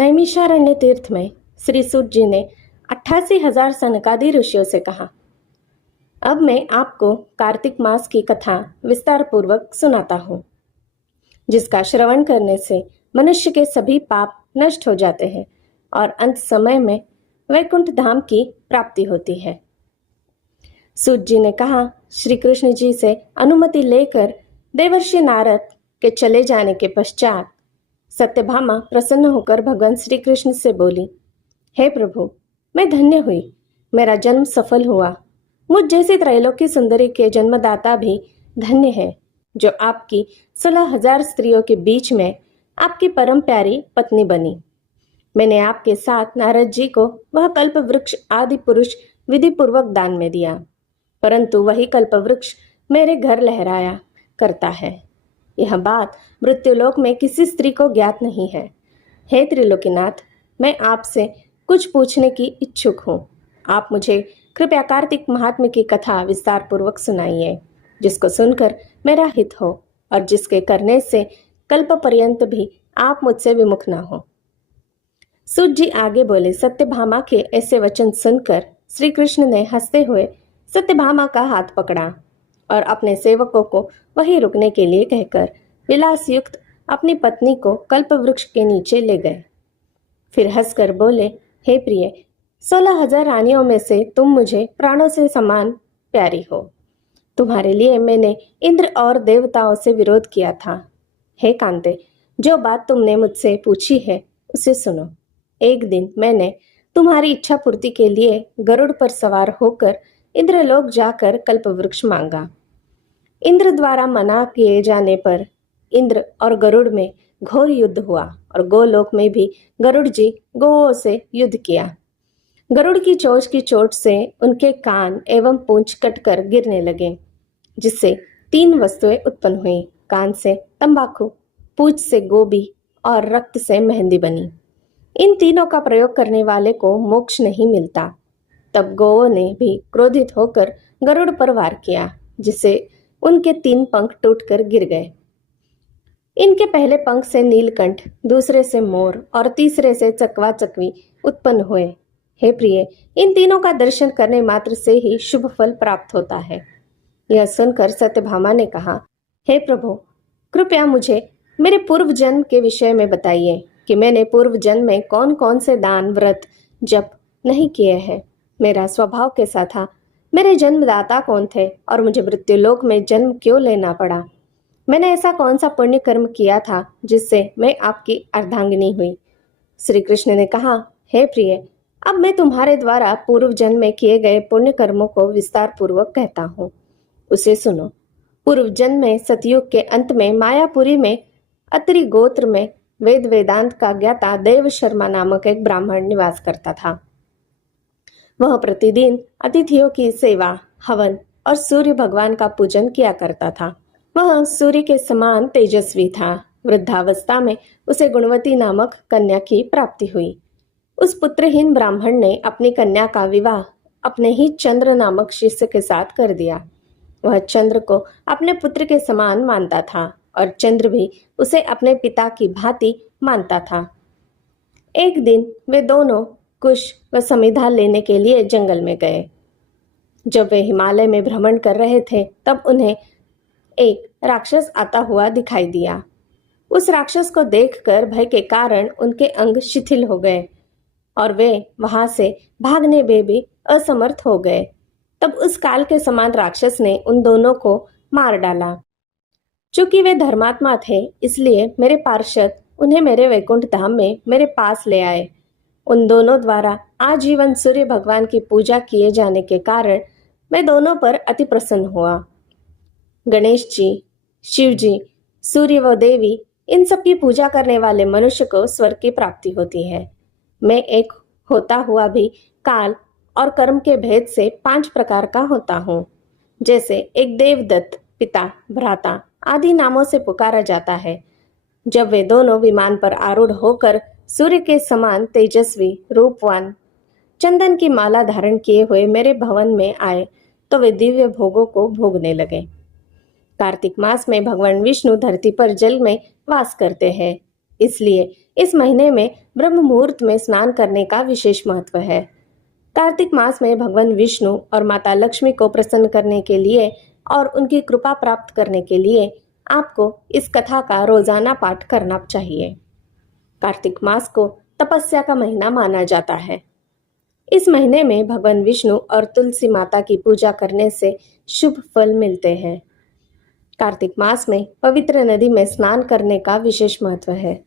नैमिषारण्य तीर्थ में श्री सूत जी ने 88,000 सनकादि ऋषियों से कहा, अब मैं आपको कार्तिक मास की कथा विस्तार पूर्वक सुनाता हूँ, जिसका श्रवण करने से मनुष्य के सभी पाप नष्ट हो जाते हैं और अंत समय में वैकुंठ धाम की प्राप्ति होती है। सूत जी ने कहा, श्री कृष्ण जी से अनुमति लेकर देवर्षि नारद के चले जाने के पश्चात सत्यभामा प्रसन्न होकर भगवान श्री कृष्ण से बोली, हे प्रभु, मैं धन्य हुई, मेरा जन्म सफल हुआ। मुझ जैसी त्रैलोकी सुंदरी के जन्मदाता भी धन्य है, जो आपकी 16,000 स्त्रियों के बीच में आपकी परम प्यारी पत्नी बनी। मैंने आपके साथ नारद जी को वह कल्प वृक्ष आदि पुरुष विधि पूर्वक दान में दिया, परंतु वही कल्प वृक्ष मेरे घर लहराया करता है। यह बात मृत्युलोक में किसी स्त्री को ज्ञात नहीं है। हे त्रिलोकीनाथ, मैं आपसे कुछ पूछने की इच्छुक हूँ। आप मुझे कृपया कार्तिक महात्म्य की कथा विस्तार पूर्वक सुनाइए, जिसको सुनकर मेरा हित हो और जिसके करने से कल्प पर्यंत भी आप मुझसे विमुख न हो। सूत जी आगे बोले, सत्यभामा के ऐसे वचन सुनकर श्री कृष्ण ने हंसते हुए सत्यभामा का हाथ पकड़ा और अपने सेवकों को वहीं रुकने के लिए कहकर विलास युक्त अपनी पत्नी को कल्प वृक्ष के नीचे ले गए। फिर हंसकर बोले, हे प्रिय, 16,000 रानियों में से तुम मुझे प्राणों से समान प्यारी हो। तुम्हारे लिए मैंने इंद्र और देवताओं से विरोध किया था। हे कांते, जो बात तुमने मुझसे पूछी है उसे सुनो। एक दिन मैंने तुम्हारी इच्छा पूर्ति के लिए गरुड़ पर सवार होकर इंद्रलोक जाकर कल्प वृक्ष मांगा। इंद्र द्वारा मना किए जाने पर इंद्र और गरुड़ में घोर युद्ध हुआ और गोलोक में भी गरुड़ जी गोओं से युद्ध किया। गरुड़ की चोंच की चोट से उनके कान एवं पूंछ कटकर गिरने लगे, जिससे 3 वस्तुएं उत्पन्न हुई। कान से तंबाकू, पूंछ से गोभी और रक्त से मेहंदी बनी। इन तीनों का प्रयोग करने वाले को मोक्ष नहीं मिलता। तब गौओं ने भी क्रोधित होकर गरुड़ पर वार किया, जिससे उनके 3 पंख टूटकर गिर गए। इनके पहले पंख से नीलकंठ, दूसरे से मोर और तीसरे से चकवा चकवी उत्पन्न हुए। हे प्रिय, इन तीनों का दर्शन करने मात्र से ही शुभ फल प्राप्त होता है। यह सुनकर सत्यभामा ने कहा, हे प्रभु, कृपया मुझे मेरे पूर्व जन्म के विषय में बताइए कि मैंने पूर्व जन्म में कौन कौन से दान, व्रत, जप नहीं किए हैं। मेरा स्वभाव कैसा था, मेरे जन्मदाता कौन थे और मुझे मृत्युलोक में जन्म क्यों लेना पड़ा। मैंने ऐसा कौन सा पुण्य कर्म किया था जिससे मैं आपकी अर्धांगिनी हुई। श्री कृष्ण ने कहा, हे प्रिय, अब मैं तुम्हारे द्वारा पूर्व जन्म में किए गए पुण्य कर्मों को विस्तार पूर्वक कहता हूँ, उसे सुनो। पूर्व जन्म में सतयुग के अंत में मायापुरी में अत्रि गोत्र में वेद वेदांत का ज्ञाता देव शर्मा नामक एक ब्राह्मण निवास करता था। वह प्रतिदिन अतिथियों की सेवा, हवन और सूर्य भगवान का पूजन किया करता था। वह सूर्य के समान तेजस्वी था। वृद्धावस्था में उसे गुणवती नामक कन्या की प्राप्ति हुई। उस पुत्रहीन ब्राह्मण ने अपनी कन्या का विवाह अपने ही चंद्र नामक शिष्य के साथ कर दिया। वह चंद्र को अपने पुत्र के समान मानता था और चंद्र भी उसे अपने पिता की भांति मानता था। एक दिन वे दोनों कुश व समिधा लेने के लिए जंगल में गए। जब वे हिमालय में भ्रमण कर रहे थे, तब उन्हें एक राक्षस आता हुआ दिखाई दिया। उस राक्षस को देखकर भय के कारण उनके अंग शिथिल हो गए और वे वहां से भागने में भी असमर्थ हो गए। तब उस काल के समान राक्षस ने उन दोनों को मार डाला। चूंकि वे धर्मात्मा थे, इसलिए मेरे पार्षद उन्हें मेरे वैकुंठ धाम में मेरे पास ले आए। उन दोनों द्वारा आजीवन सूर्य भगवान की पूजा किए जाने के कारण मैं दोनों पर अति प्रसन्न हुआ। गणेश जी, शिव जी, सूर्य व देवी, इन सब की पूजा करने वाले मनुष्य को स्वर्ग की प्राप्ति होती है। मैं एक होता हुआ भी काल और कर्म के भेद से 5 प्रकार का होता हूँ। जैसे एक देवदत्त, पिता, भ्राता आदि नामों से पुकारा जाता है। जब वे दोनों विमान पर आरूढ़ होकर सूर्य के समान तेजस्वी, रूपवान, चंदन की माला धारण किए हुए मेरे भवन में आए, तो वे दिव्य भोगों को भोगने लगे। कार्तिक मास में भगवान विष्णु धरती पर जल में वास करते हैं, इसलिए इस महीने में ब्रह्म मुहूर्त में स्नान करने का विशेष महत्व है। कार्तिक मास में भगवान विष्णु और माता लक्ष्मी को प्रसन्न करने के लिए और उनकी कृपा प्राप्त करने के लिए आपको इस कथा का रोजाना पाठ करना चाहिए। कार्तिक मास को तपस्या का महीना माना जाता है। इस महीने में भगवान विष्णु और तुलसी माता की पूजा करने से शुभ फल मिलते हैं। कार्तिक मास में पवित्र नदी में स्नान करने का विशेष महत्व है।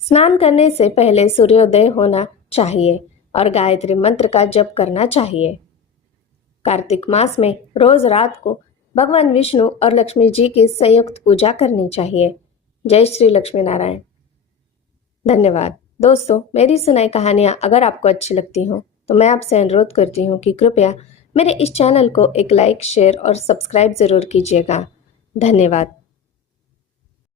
स्नान करने से पहले सूर्योदय होना चाहिए और गायत्री मंत्र का जप करना चाहिए। कार्तिक मास में रोज रात को भगवान विष्णु और लक्ष्मी जी की संयुक्त पूजा करनी चाहिए। जय श्री लक्ष्मी नारायण। धन्यवाद। दोस्तों, मेरी सुनाई कहानियाँ अगर आपको अच्छी लगती हों तो मैं आपसे अनुरोध करती हूँ कि कृपया मेरे इस चैनल को एक लाइक, शेयर और सब्सक्राइब जरूर कीजिएगा। धन्यवाद।